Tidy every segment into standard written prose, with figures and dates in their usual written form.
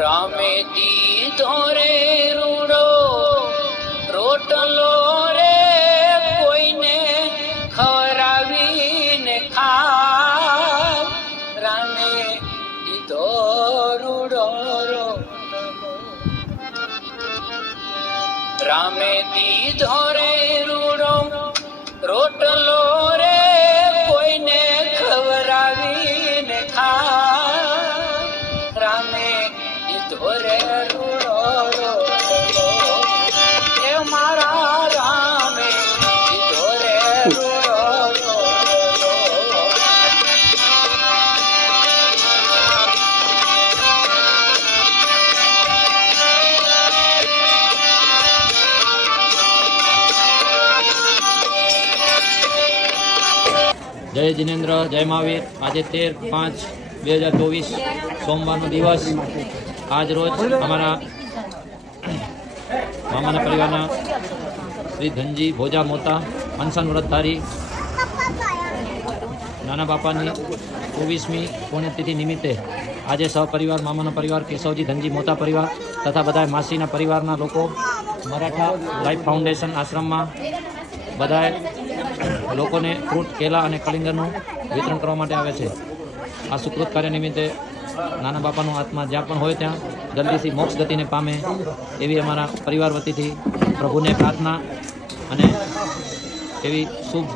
રામે દીધો રે રૂડો રોટલો રે કોઈને ખવરાવીને ખા. રામે દીધો રૂડો રોટલો, રામે દીધો રે રૂડો રોટલો રે કોઈને ખવરાવીને ખા. રામે ધોરે રૂડો રોટલો એ મારા રામે ધોરે રૂડો રોટલો. જય જિનેન્દ્ર, જય મહાવીર. આજે 13/5/2024 સોમવારનો દિવસ. આજ રોજ અમારા મામાના પરિવારના શ્રી ધનજી ભોજા મોતા અનશન વ્રતધારી નાના બાપાની 24મી પુણ્યતિથિ નિમિત્તે આજે સહપરિવાર મામાના પરિવાર કેશવજી ધનજી મોતા પરિવાર તથા બધા માસીના પરિવારના લોકો મરાઠા લાઈફ ફાઉન્ડેશન આશ્રમમાં બધા લોકોને ફ્રૂટ, કેલા અને કલિંગરનું વિતરણ કરવા માટે આવે છે. આ સુકૃત કાર્ય નિમિત્તે નાના બાપાનો આત્મા જ્યાં પણ હોય ત્યાં જલ્દીથી મોક્ષ ગતિને પામે એવી અમારા પરિવાર વતીથી પ્રભુને પ્રાર્થના અને એવી શુભ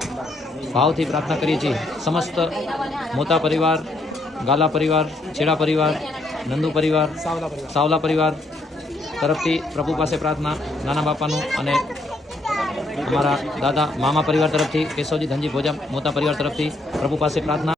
ભાવથી પ્રાર્થના કરીએ છીએ. સમસ્ત મોતા પરિવાર, ગાલા પરિવાર, છેડા પરિવાર, નંદુ પરિવાર, સાવલા પરિવાર તરફથી પ્રભુ પાસે પ્રાર્થના. નાના બાપાનું અને અમારા દાદા મામા પરિવાર તરફથી, કેશવજી ધનજી ભોજા મોતા પરિવાર તરફથી પ્રભુ પાસે પ્રાર્થના.